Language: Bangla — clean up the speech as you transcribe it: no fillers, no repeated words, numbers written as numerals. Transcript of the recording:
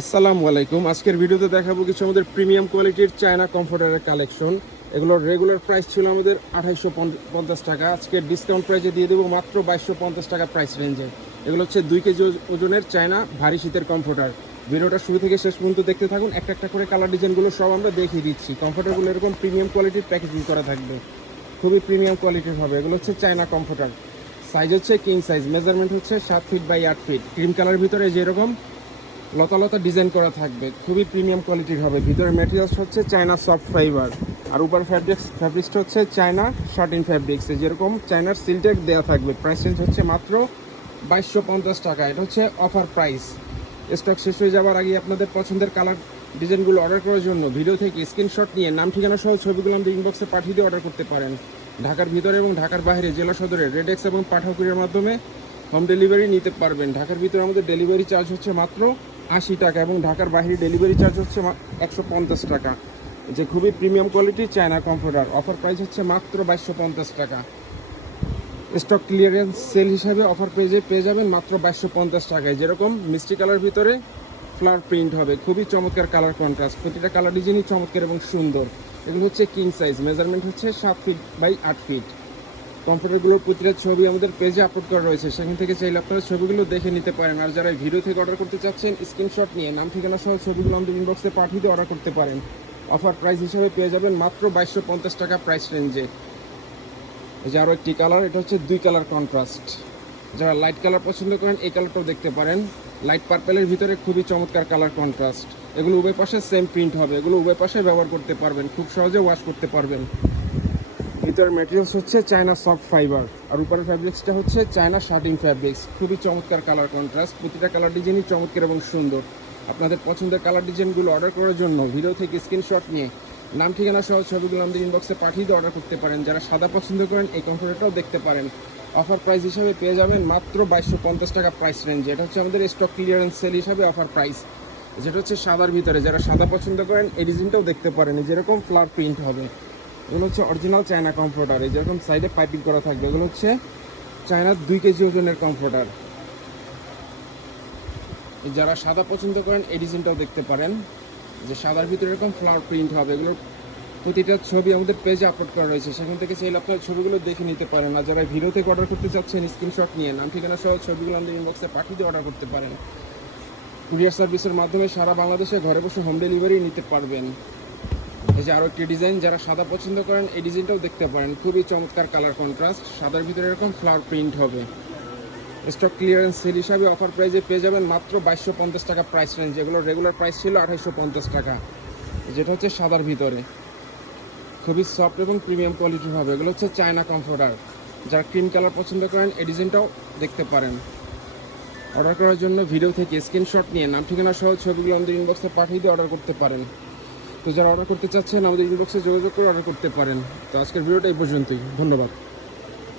আসসালামু আলাইকুম। আজকের ভিডিওতে দেখাবো কিছু আমাদের প্রিমিয়াম কোয়ালিটির চায়না কমফোর্টারের কালেকশন। এগুলোর রেগুলার প্রাইস ছিল আমাদের 2850 টাকা। আজকে ডিসকাউন্ট প্রাইসে দিয়ে দেবো মাত্র 2250 টাকা প্রাইস রেঞ্জে। এগুলো হচ্ছে 2 কেজি ওজনের চায়না ভারী শীতের কমফোর্টার। ভিডিওটা শুরু থেকে শেষ পর্যন্ত দেখতে থাকুন। একটা একটা করে কালার ডিজাইনগুলো সব আমরা দেখিয়ে দিচ্ছি। কমফোর্টারগুলো এরকম প্রিমিয়াম কোয়ালিটির প্যাকেজিং করা থাকবে, খুবই প্রিমিয়াম কোয়ালিটির হবে। এগুলো হচ্ছে চায়না কমফোর্টার। সাইজ হচ্ছে কিং সাইজ, মেজারমেন্ট হচ্ছে 7 feet by 8 feet. Cream colour ভিতরে যেরকম লতা লতা ডিজাইন করা থাকবে, খুবই প্রিমিয়াম কোয়ালিটির হবে। ভিতরের ম্যাটেরিয়ালস হচ্ছে চায়না সফট ফাইবার, আর উপর ফ্যাব্রিক্সটা হচ্ছে চায়না শার্টিন ফ্যাব্রিক্স, যেরকম চায়নার সিলটেক দেওয়া থাকবে। প্রাইস রেঞ্জ হচ্ছে মাত্র 2250 টাকা। এটা হচ্ছে অফার প্রাইস। স্টক শেষ হয়ে যাওয়ার আগে আপনাদের পছন্দের কালার ডিজাইনগুলো অর্ডার করার জন্য ভিডিও থেকে স্ক্রিনশট নিয়ে নাম ঠিকানা সহ ছবিগুলো আমাদের ইনবক্সে পাঠিয়ে দিয়ে অর্ডার করতে পারেন। ঢাকার ভিতরে এবং ঢাকার বাইরে জেলা সদরে রেডেক্স এবং পাঠাও কুরিয়ার মাধ্যমে হোম ডেলিভারি নিতে পারবেন। ঢাকার ভিতরে আমাদের ডেলিভারি চার্জ হচ্ছে মাত্র 80 টাকা এবং ঢাকার বাইরে ডেলিভারি চার্জ হচ্ছে 150 টাকা। যে খুবই প্রিমিয়াম কোয়ালিটির চায়না কমফোর্টার, অফার প্রাইস হচ্ছে মাত্র 2250 টাকা। স্টক ক্লিয়ারেন্স সেল হিসাবে অফার পেয়ে যাবেন মাত্র 2250 টাকায়। যেরকম মিষ্টি কালার ভিতরে ফ্লাওয়ার প্রিন্ট হবে, খুবই চমৎকার কালার কন্ট্রাস্ট, প্রতিটা কালার ডিজাইনই চমৎকার এবং সুন্দর। এগুলো হচ্ছে কিং সাইজ, মেজারমেন্ট হচ্ছে 7 ফিট বাই 8 ফিট। কমফোর্টারগুলোর প্রতিটা ছবি আমাদের পেজে আপলোড করা রয়েছে, সেখান থেকে চাইলে আপনারা ছবিগুলো দেখে নিতে পারেন। আর যারা ভিডিও থেকে অর্ডার করতে চাচ্ছেন স্ক্রিনশট নিয়ে নাম ঠিকানা সহ ছবিগুলো আমাদের ইনবক্সে পাঠিয়ে দিয়ে অর্ডার করতে পারেন। অফার প্রাইস হিসাবে পেয়ে যাবেন মাত্র 2250 টাকা প্রাইস রেঞ্জে। এই যে আরও একটি কালার, এটা হচ্ছে 2 কালার কন্ট্রাস্ট। যারা লাইট কালার পছন্দ করেন এই কালারটাও দেখতে পারেন। লাইট পার্পেলের ভিতরে খুবই চমৎকার কালার কন্ট্রাস্ট। এগুলো উভয় পাশে সেম প্রিন্ট হবে, এগুলো উভয় পাশে ব্যবহার করতে পারবেন, খুব সহজে ওয়াশ করতে পারবেন। ভিতরের ম্যাটেরিয়ালস হচ্ছে চায়না সফট ফাইবার, আর উপরের ফ্যাব্রিক্সটা হচ্ছে চায়না শার্টিং ফ্যাব্রিক্স। খুবই চমৎকার কালার কন্ট্রাস্ট, প্রতিটা কালার ডিজাইনই চমৎকার এবং সুন্দর। আপনাদের পছন্দের কালার ডিজাইনগুলো অর্ডার করার জন্য ভিডিও থেকে স্ক্রিনশট নিয়ে নাম ঠিকানা সহ ছবিগুলো আমাদের ইনবক্সে পাঠিয়ে দিয়ে অর্ডার করতে পারেন। যারা সাদা পছন্দ করেন এই কমফোর্টারটাও দেখতে পারেন। অফার প্রাইস হিসাবে পেয়ে যাবেন মাত্র 2250 টাকা প্রাইস রেঞ্জে। এটা হচ্ছে আমাদের স্টক ক্লিয়ারেন্স সেল হিসাবে অফার প্রাইস, যেটা হচ্ছে সাদার ভিতরে। যারা সাদা পছন্দ করেন এই ডিজাইনটাও দেখতে পারেন, যেরকম ফ্লাওয়ার প্রিন্ট হবে। এগুলো হচ্ছে অরিজিনাল চায়না কমফোর্টার, এই যেরকম সাইডে পাইপিং করা থাকবে। এগুলো হচ্ছে চায়নার 2 কেজি ওজনের কমফোর্টার। যারা সাদা পছন্দ করেন এই ডিজাইনটাও দেখতে পারেন, যে সাদার ভিতরে এরকম ফ্লাওয়ার প্রিন্ট হবে। এগুলোর প্রতিটা ছবি আমাদের পেজে আপলোড করা রয়েছে, সেখান থেকে চাইলে আপনার ছবিগুলো দেখে নিতে পারেন। আর যারা ভিডিও থেকে অর্ডার করতে চাচ্ছেন স্ক্রিনশট নিয়ে নাম ঠিকানা সহ ছবিগুলো আমাদের ইনবক্সে পাঠিয়ে দিয়ে অর্ডার করতে পারেন। কুরিয়ার সার্ভিসের মাধ্যমে সারা বাংলাদেশে ঘরে বসে হোম ডেলিভারি নিতে পারবেন। এই যে আরও একটি ডিজাইন, যারা সাদা পছন্দ করেন এই ডিজাইনটাও দেখতে পারেন। খুবই চমৎকার কালার কন্ট্রাস্ট, সাদার ভিতরে এরকম ফ্লাওয়ার প্রিন্ট হবে। স্টক ক্লিয়ারেন্স সেল হিসাবে অফার প্রাইসে পেয়ে যাবেন মাত্র 2250 টাকা প্রাইস রেঞ্জ। এগুলোর রেগুলার প্রাইস ছিল 2850 টাকা, যেটা হচ্ছে সাদার ভিতরে। খুবই সফট এবং প্রিমিয়াম কোয়ালিটির হবে। এগুলো হচ্ছে চায়না কমফোর্টার। যারা ক্রিম কালার পছন্দ করেন এই ডিজাইনটাও দেখতে পারেন। অর্ডার করার জন্য ভিডিও থেকে স্ক্রিনশট নিয়ে নাম ঠিকানা সহ ছবিগুলো আমাদের ইনবক্সে পাঠিয়ে দিয়ে অর্ডার করতে পারেন। তো যারা অর্ডার করতে চাচ্ছেন আমাদের ইনবক্সে যোগাযোগ করে অর্ডার করতে পারেন। তো আজকের ভিডিওটা এই পর্যন্তই, ধন্যবাদ।